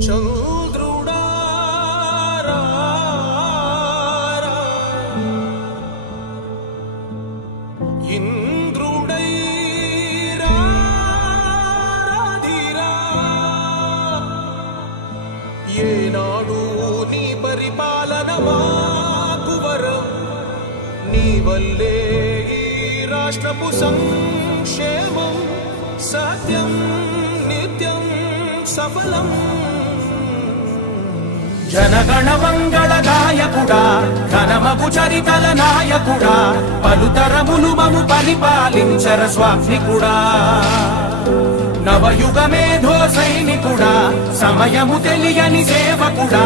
చంద్రుడా ఇంద్రుడై రాధిరా ఏనాడు నీ పరిపాలన మాకు వరం నీ వల్లే ఈ రాష్ట్రపు సంక్షేమం సత్యం నిత్యం సఫలం జనగణ మంగళ గాయకుడా ఘనమగు చరితల నాయకుడా పలుతరములు మము పరిపాలించర స్వామికుడా నవయుగ మేధో సైనికుడా సమయము తెలియని సేవకుడా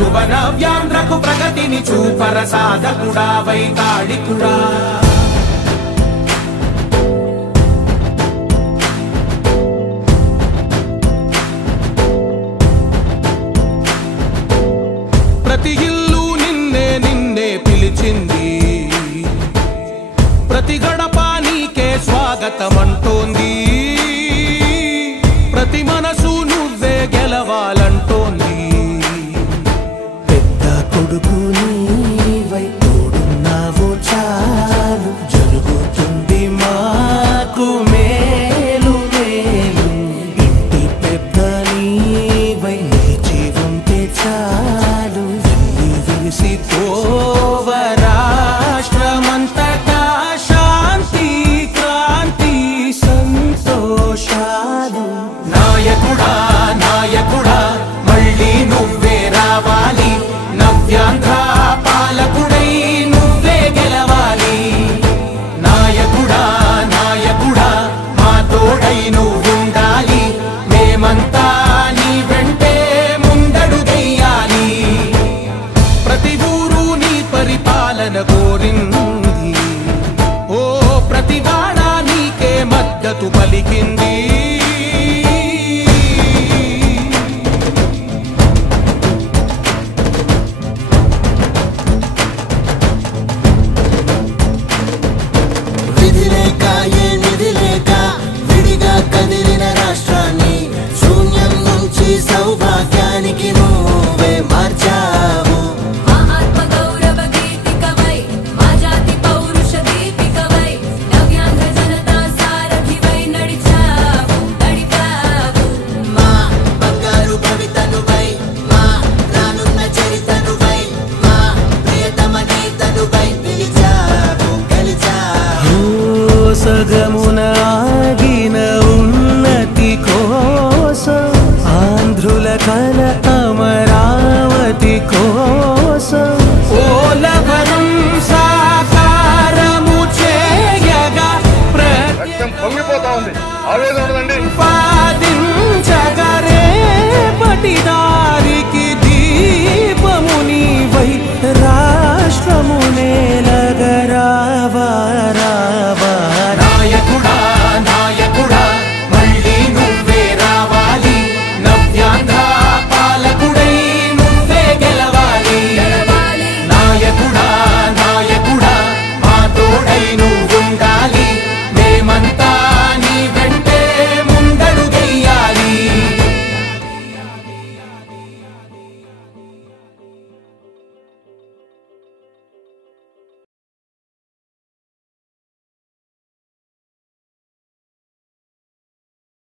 యువ నవ్యాంధ్రకు ప్రగతిని చూపర సాధకుడా వైతాళికుడా ప్రతి ఇల్లు నిన్నే నిన్నే పిలిచింది ప్రతి గడప నీకే స్వాగతమంటోంది ప్రతి మనసు నువ్వే గెలవాలంటోంది పెద్ద కొడుకు నీవై తోడున్నావు చాలు జరుగుతుంది మాకు మేలు మేలు ఇంటి పెద్ద నీవై నిలిచి ఉంటే చాలు విలిసి తోవ రాష్ట్రమంతటా శాంతి క్రాంతి సంతోషాలు నాయకుడా నాయకుడా మళ్ళీ నువ్వే రావాలి నవ్యాంధ్ర పాలకుడై నువ్వే గెలవాలి నాయకుడా నాయకుడా మా తోడై నువ్వుండాలి మేమంతా నీ వెంటే ముందడుగెయ్యాలి ప్రతి ఊరు నీ పరిపాలన కోరింది ఓ ప్రతి వాడ నీకే మద్దతు పలికింది